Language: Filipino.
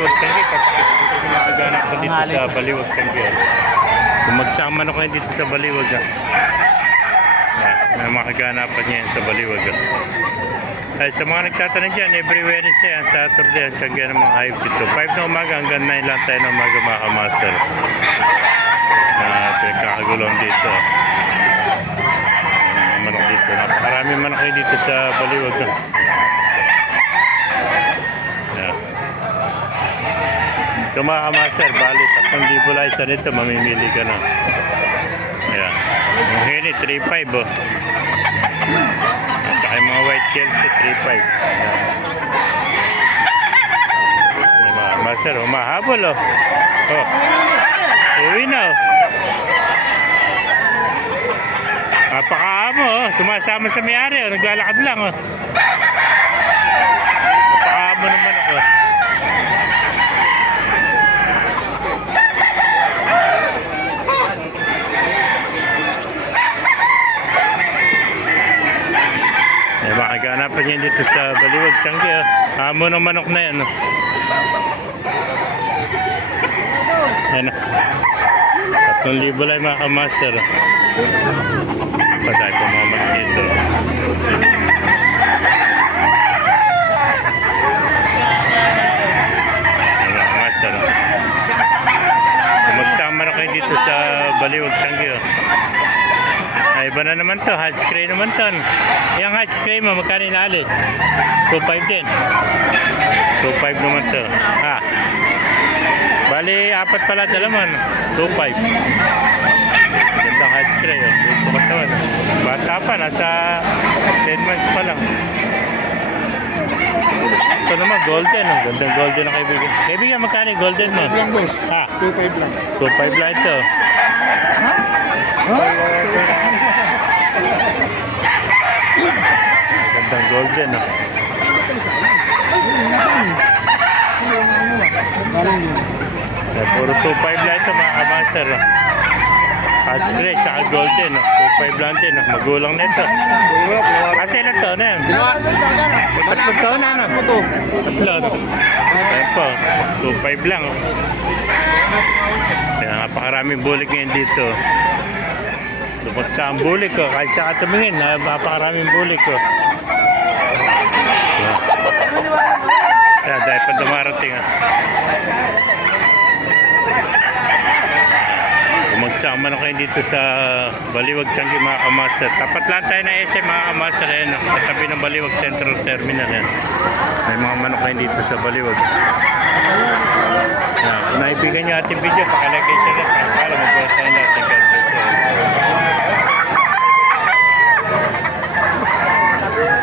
Baliwag Tangge. Makaganap ko dito sa Baliwag Tangge. Kung magsama na ko dito sa Baliwag. May makaganapan niya sa Baliwag. Ay, sa mga nagtatanong dyan, every Wednesday, Saturday, at Tangge ng mga hayop dito. 5 na umaga hanggang 9 lang tayo ng umaga mga kamaster. Pinagkakagulong dito. Manok dito. Napakarami manok dito sa Baliwag. Ito mga kamaster, bali 3,000 lang isa nito, mamimili ka na. Ayan. Yung hini, 3,500 oh. At saka yung mga white Chelsea, 3,500. Ayan. Yung mga kamaster, humahabol oh. Oh. Uwi na oh. Napakaamo oh. Sumasama sa may-ari oh. Naglalakad lang oh. Napakaamo naman ako oh. Makaganapan niya dito sa Baliwag Tangge. Amo ng manok na yan. Yan. 3,000 lang mga kamaster. Patay po mga manok dito. Yan mga kamaster. Kung magsama na kayo dito sa Baliwag Tangge. Ay, iba na naman to, hatch cray naman to. Yung hatch cray mo, magkano inaalit? 2,500 din. 2,500 naman to. Ha. Bali, 4 pala dalaman. 2,500. Gandang hatch cray. Oh. Bata pa, nasa 10 months pa lang. Ito naman, golden. Oh. Gandang golden na kaibigan. Kaibigan, magkano yung golden mo? 2,500 lang, boss. Ha? 2,500 lang. 2,500 lang ito. Ha? Gandang golden, no? Puro 2,500 lang ito, mga kamaster. Hatch cray, tsaka golden, no? 2,500 lang din, no? Magulang na ito. Kasi ilang taon na yan? 3 taon na, no? 3, no? Ayan po, 2,500 lang. Kaya napakaraming bulik ngayon dito. Lupot sa ang bulik ko, kahit saka tumingin, napakaraming bulik ko. Kaya dahil pa dumarating ha. Kung magsama na kayo dito sa Baliwag Tangge mga kamaster. Tapat lang tayo na SM mga kamaster. Ayan, katabi ng Baliwag Central Terminal yan. May mga manok kayo dito sa Baliwag. Kung naibigan nyo ating video, pakalike kayo siya.